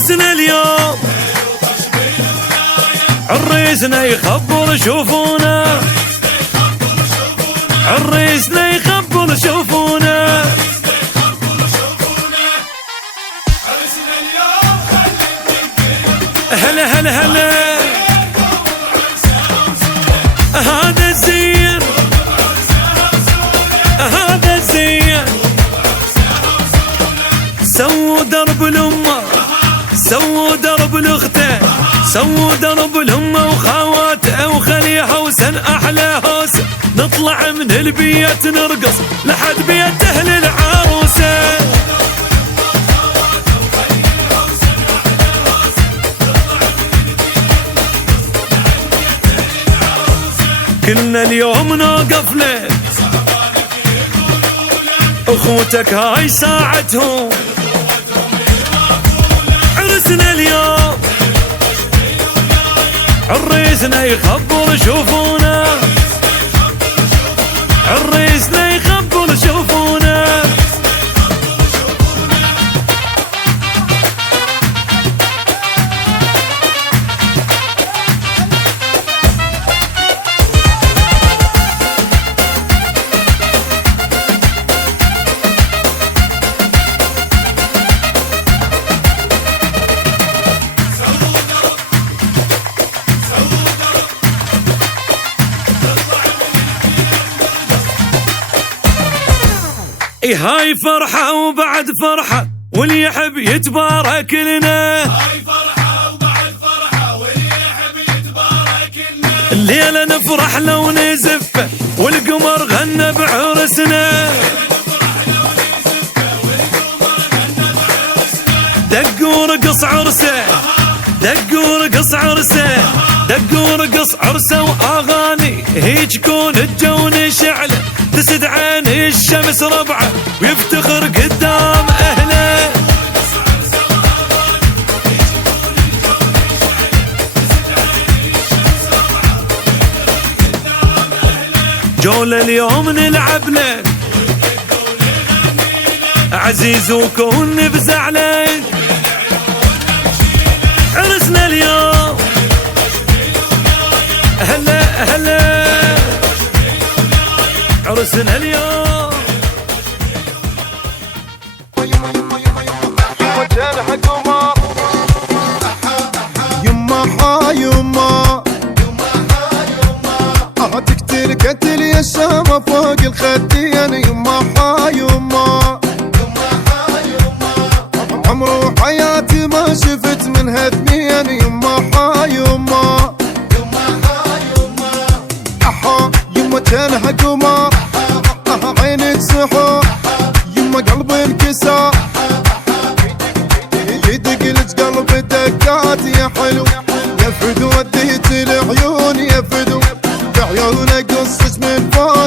عرسنا اليوم عريسنا يخبر شوفونا عريسنا يخبر شوفونا هلا هلا هلا هذا الزين هذا الزين سووا درب الأمة سووا درب الأختة سووا درب الأمة وخواته وخليها وسن أحلى هوس نطلع من البيت نرقص لحد بيت أهل العروسة كلنا اليوم نوقف لك اخوتك هاي ساعتهم عرسنا اليوم عريسنا يخبر شوفونا عريسنا يخبر شوفونا هاي فرحة وبعد فرحة واللي يحب يتبارك لنا هاي فرحة وبعد فرحة واللي يحب يتبارك لنا الليلة نفرح لو نزف والقمر غنى بعرسنا دق ورقص عرسه دق ورقص عرسه دق ورقص عرسه واغاني هيج كون الجو نشعله تسد عين الشمس ربعه ويفتخر قدام اهله جولة اليوم نلعب لك عزيز وكون نفزع لك عرسنا اليوم هلا هلا عرسنا اليوم يما ها يما تقتل قتل يا الشامة فوق الخدين يما ها يما عمرو حياتي ما شفت من هدمين يما ها يما احا يما تنها قمر عينك سحور يما قلب انكسر يدق لك قلب الدقات يا حلو يا فدو وديت العيون يا فدو بعيونك قصص من فوق